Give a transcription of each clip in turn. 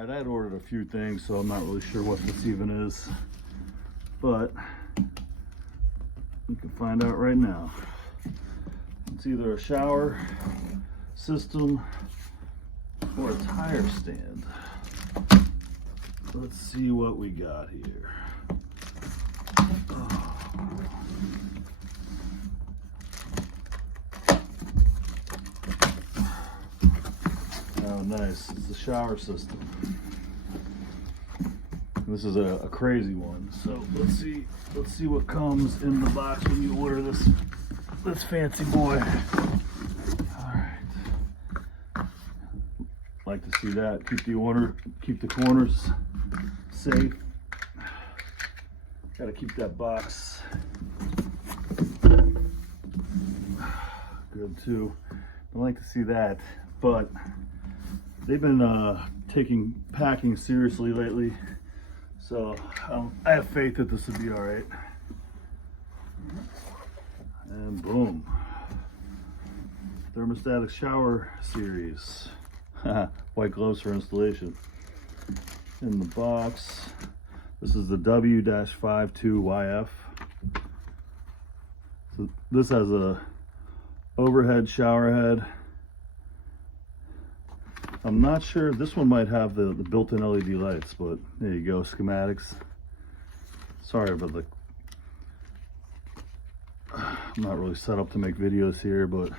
Alright, I had ordered a few things, so I'm not really sure what this even is, but you can find out right now. It's either a shower system or a tire stand. Let's see what we got here. Oh, nice. It's a shower system. This is a crazy one. So let's see what comes in the box when you order this fancy boy. All right. Like to see that. Keep the corners safe. Got to keep that box good too. I like to see that, but they've been taking packing seriously lately, so I have faith that this will be all right. And boom, thermostatic shower series. White gloves for installation. In the box, this is the W-52YF. So this has a overhead shower head. I'm not sure, this one might have the built-in LED lights, but there you go, schematics. Sorry about I'm not really set up to make videos here, but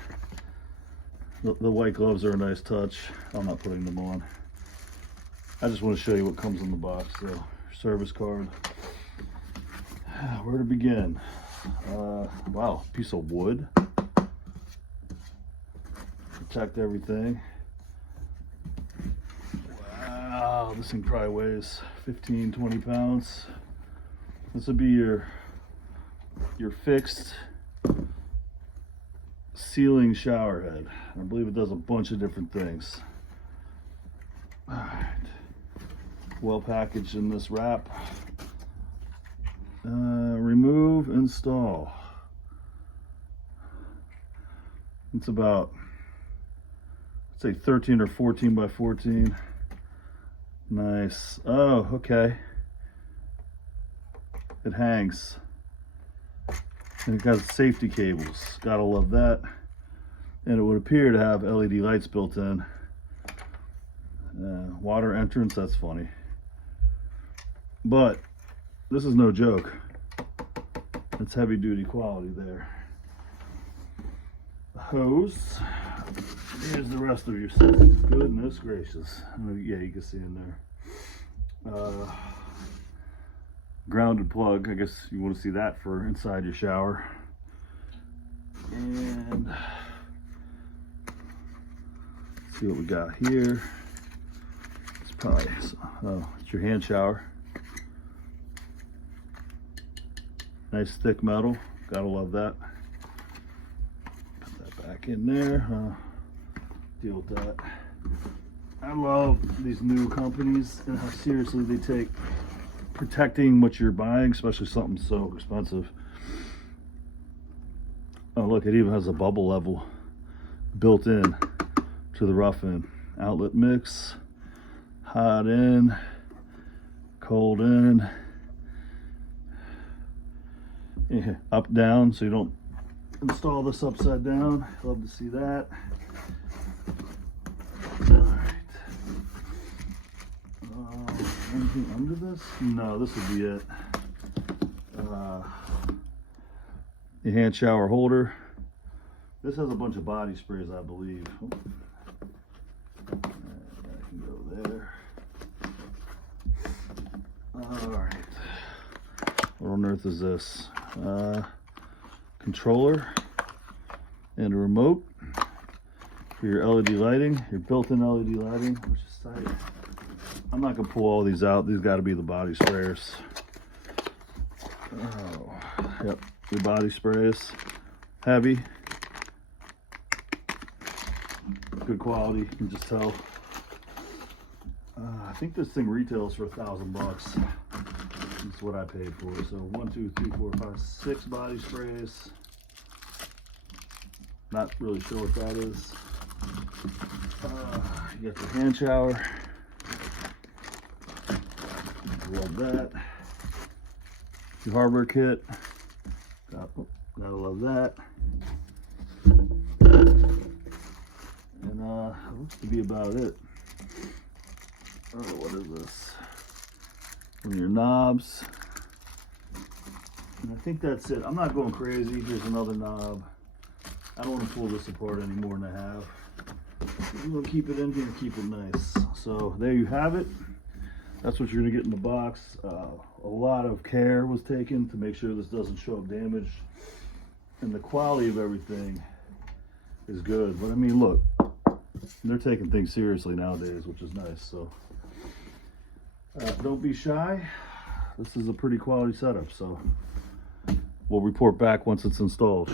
the white gloves are a nice touch. I'm not putting them on. I just want to show you what comes in the box. So, service card. Where to begin? Wow, piece of wood. Protect everything. Wow, this thing probably weighs 15, 20 pounds. This would be your fixed ceiling shower head. I believe it does a bunch of different things. All right. Well packaged in this wrap. Remove, install. It's about, let's say 13 or 14 by 14. Nice. Oh, okay. It hangs. And it has safety cables. Gotta love that. And it would appear to have LED lights built in. Water entrance, that's funny. But this is no joke. It's heavy duty quality there. Hose. Here's the rest of your system. Goodness gracious. Yeah, you can see in there. Grounded plug. I guess you want to see that for inside your shower. And let's see what we got here. It's probably, oh, it's your hand shower. Nice thick metal. Gotta love that. Put that back in there. Deal with that. I love these new companies and how seriously they take protecting what you're buying, especially something so expensive. Oh look, it even has a bubble level built in to the rough end. Outlet mix, hot in, cold in, yeah, up down, so you don't install this upside down. Love to see that. Anything under this? No, this would be it. The hand shower holder. This has a bunch of body sprays, I believe. That can go there. Alright. What on earth is this? Controller and a remote for your LED lighting, your built-in LED lighting, which is tight. I'm not gonna pull all these out. These got to be the body sprayers. Oh, yep, the body sprays, heavy, good quality. You can just tell. I think this thing retails for $1,000. That's what I paid for it. So 1, 2, 3, 4, 5, 6 body sprays. Not really sure what that is. You got the hand shower. love that. Your hardware kit. Gotta love that. And looks to be about it. Oh, what is this? One of your knobs. And I think that's it. I'm not going crazy. Here's another knob. I don't want to pull this apart any more than I have. I'm going to keep it in here and keep it nice. So there you have it. That's what you're going to get in the box. A lot of care was taken to make sure this doesn't show up damaged. And the quality of everything is good. But I mean, look, they're taking things seriously nowadays, which is nice. So don't be shy. This is a pretty quality setup. So we'll report back once it's installed.